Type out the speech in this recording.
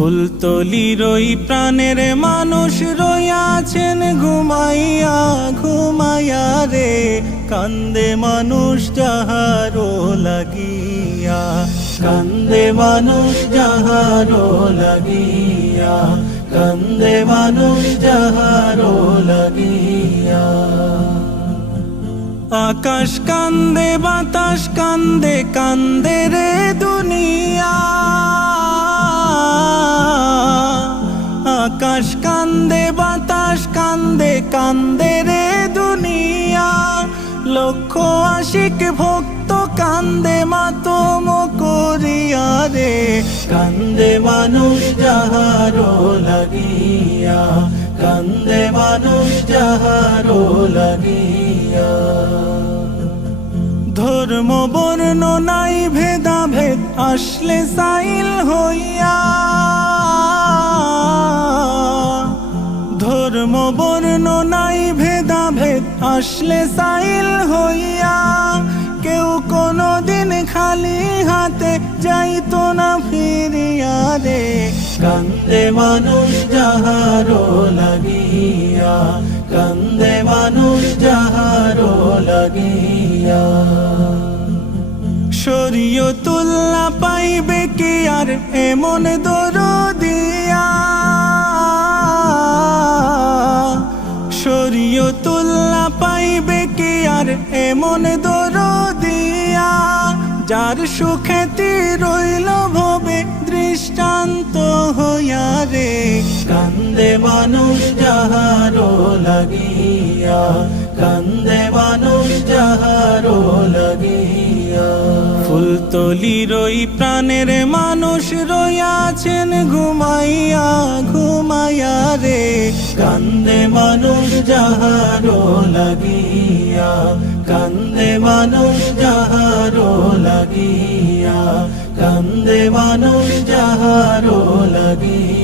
ফুলতলির ওই প্রাণের মানুষ রইয়াছেন ঘুমাইয়া ঘুমাইয়া রে, কান্দে মানুষ যাহারো লাগিয়া, কান্দে মানুষ যাহারো লাগিয়া, কান্দে মানুষ যাহারো লাগিয়া। আকাশ কান্দে বাতাস কান্দে, কান্দে রে দুনিয়া, আকাশ কান্দে বাতাস কান্দে, কান্দে রে দুনিয়া। লক্ষ আশিক ভক্ত কান্দে মাতম করিয়া রে, কান্দে মানুষ যাহারো লাগিয়া, কান্দে মানুষ যাহারো লাগিয়া। ধর্ম বর্ণ নাই ভেদাভেদ আসলে সাইল হইয়া, ধর্ম বর্ণ নাই ভেদাভেদ আসলে সাইল হইয়া। কেউ কোনদিন খালি হাতে যাইতো না ফিরিয়া রে, কান্দে মানুষ যাহারো লাগিয়া, কান্দে মানুষ যাহারো লাগিয়া। শরীয়তুল্লাহ পাইবে কি আর এমন দরদিয়া, শরীয়তুল্লাহ পাইবে কি আর এমন দরদিয়া। যার সুখ্যাতি রইল ভবে দৃষ্টান্ত হইয়া রে, কান্দে মানুষ যাহারো লাগিয়া, কান্দে মানুষ যাহারো লাগিয়া। ফুলতলির ওই প্রাণের মানুষ রইয়াছেন ঘুমাইয়া ঘুমাইয়া রে, কান্দে মানুষ যাহারো লাগিয়া, কান্দে মানুষ যাহারো লাগিয়া, কান্দে মানুষ যাহারো লাগিয়া।